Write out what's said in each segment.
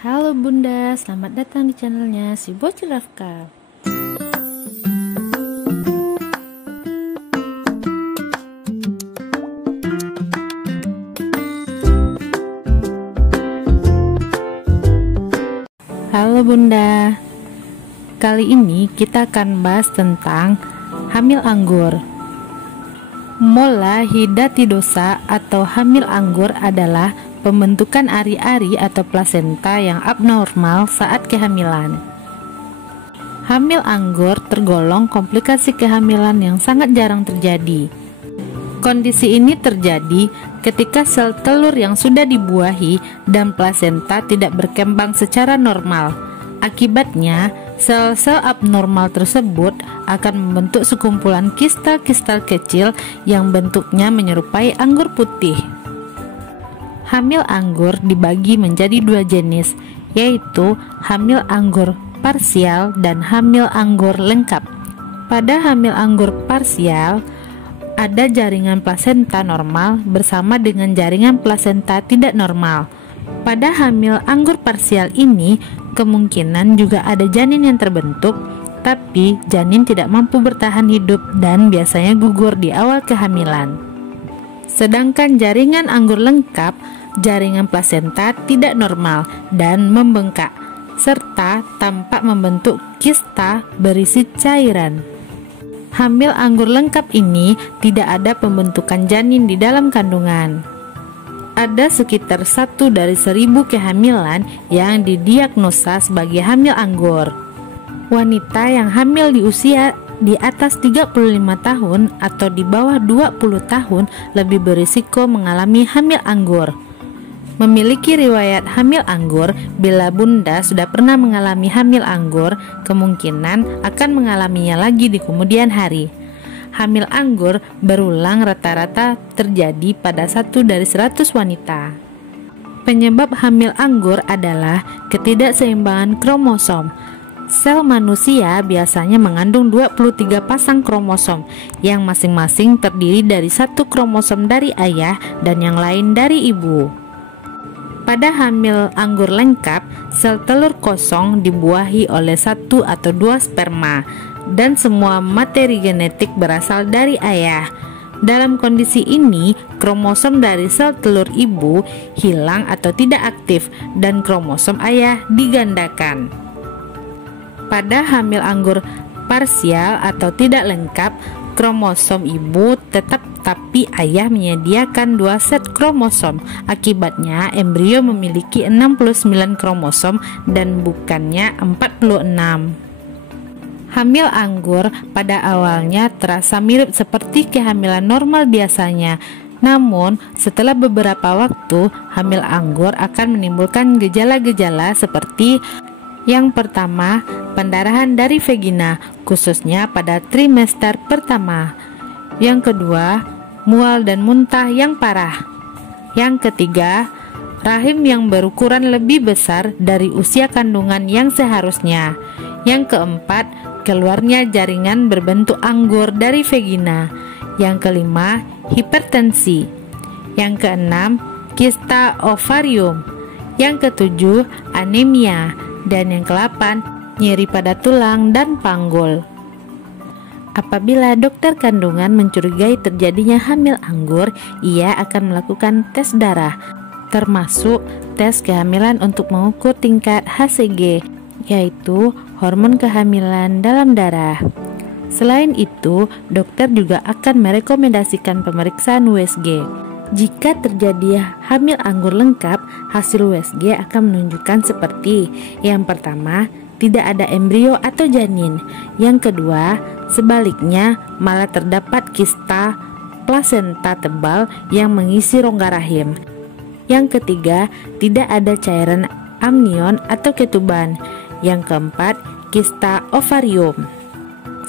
Halo Bunda, selamat datang di channelnya si Bocil Rafka. Halo Bunda, kali ini kita akan bahas tentang hamil anggur. Mola hidatidosa atau hamil anggur adalah pembentukan ari-ari atau plasenta yang abnormal saat kehamilan. Hamil anggur tergolong komplikasi kehamilan yang sangat jarang terjadi. Kondisi ini terjadi ketika sel telur yang sudah dibuahi dan plasenta tidak berkembang secara normal. Akibatnya, sel-sel abnormal tersebut akan membentuk sekumpulan kistal-kistal kecil yang bentuknya menyerupai anggur putih. Hamil anggur dibagi menjadi dua jenis, yaitu hamil anggur parsial dan hamil anggur lengkap. Pada hamil anggur parsial, ada jaringan plasenta normal bersama dengan jaringan plasenta tidak normal. Pada hamil anggur parsial ini, kemungkinan juga ada janin yang terbentuk, tapi janin tidak mampu bertahan hidup dan biasanya gugur di awal kehamilan. Sedangkan jaringan anggur lengkap, jaringan plasenta tidak normal dan membengkak, serta tampak membentuk kista berisi cairan. Hamil anggur lengkap ini tidak ada pembentukan janin di dalam kandungan. Ada sekitar 1 dari 1000 kehamilan yang didiagnosa sebagai hamil anggur. Wanita yang hamil di usia di atas 35 tahun atau di bawah 20 tahun lebih berisiko mengalami hamil anggur. Memiliki riwayat hamil anggur, bila Bunda sudah pernah mengalami hamil anggur, kemungkinan akan mengalaminya lagi di kemudian hari. Hamil anggur berulang rata-rata terjadi pada 1 dari 100 wanita. Penyebab hamil anggur adalah ketidakseimbangan kromosom. Sel manusia biasanya mengandung 23 pasang kromosom, yang masing-masing terdiri dari 1 kromosom dari ayah dan yang lain dari ibu. Pada hamil anggur lengkap, sel telur kosong dibuahi oleh 1 atau 2 sperma, dan semua materi genetik berasal dari ayah. Dalam kondisi ini, kromosom dari sel telur ibu hilang atau tidak aktif, dan kromosom ayah digandakan. Pada hamil anggur parsial atau tidak lengkap, kromosom ibu tetap, tapi ayah menyediakan 2 set kromosom. Akibatnya embrio memiliki 69 kromosom dan bukannya 46. Hamil anggur pada awalnya terasa mirip seperti kehamilan normal biasanya. Namun, setelah beberapa waktu, hamil anggur akan menimbulkan gejala-gejala seperti yang pertama, pendarahan dari vagina, khususnya pada trimester pertama. Yang kedua, mual dan muntah yang parah. Yang ketiga, rahim yang berukuran lebih besar dari usia kandungan yang seharusnya. Yang keempat, keluarnya jaringan berbentuk anggur dari vagina. Yang kelima, hipertensi. Yang keenam, kista ovarium. Yang ketujuh, anemia. Dan yang ke-8, nyeri pada tulang dan panggul. Apabila dokter kandungan mencurigai terjadinya hamil anggur, ia akan melakukan tes darah, termasuk tes kehamilan untuk mengukur tingkat HCG, yaitu hormon kehamilan dalam darah. Selain itu, dokter juga akan merekomendasikan pemeriksaan USG. Jika terjadi hamil anggur lengkap, hasil USG akan menunjukkan seperti yang pertama, tidak ada embrio atau janin. Yang kedua, sebaliknya malah terdapat kista plasenta tebal yang mengisi rongga rahim. Yang ketiga, tidak ada cairan amnion atau ketuban. Yang keempat, kista ovarium.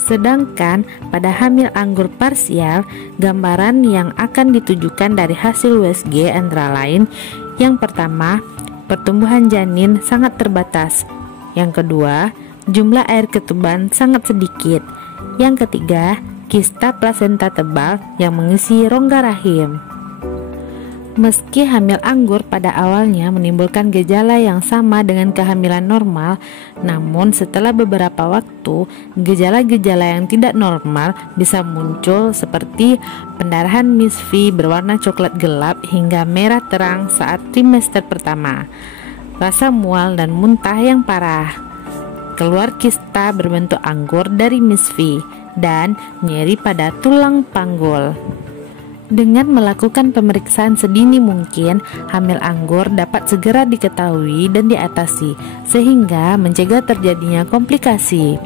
Sedangkan pada hamil anggur parsial, gambaran yang akan ditujukan dari hasil USG antara lain, yang pertama, pertumbuhan janin sangat terbatas. Yang kedua, jumlah air ketuban sangat sedikit. Yang ketiga, kista plasenta tebal yang mengisi rongga rahim. Meski hamil anggur pada awalnya menimbulkan gejala yang sama dengan kehamilan normal, namun setelah beberapa waktu, gejala-gejala yang tidak normal bisa muncul seperti pendarahan misfi berwarna coklat gelap hingga merah terang saat trimester pertama, rasa mual dan muntah yang parah, keluar kista berbentuk anggur dari misfi, dan nyeri pada tulang panggul. Dengan melakukan pemeriksaan sedini mungkin, hamil anggur dapat segera diketahui dan diatasi, sehingga mencegah terjadinya komplikasi.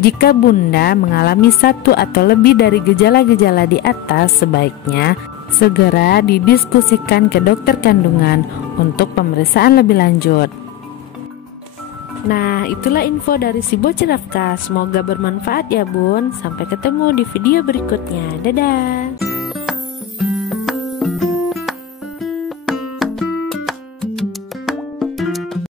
Jika Bunda mengalami satu atau lebih dari gejala-gejala di atas, sebaiknya segera didiskusikan ke dokter kandungan untuk pemeriksaan lebih lanjut. Nah, itulah info dari si bocil nafkah. Semoga bermanfaat ya Bun. Sampai ketemu di video berikutnya. Dadah.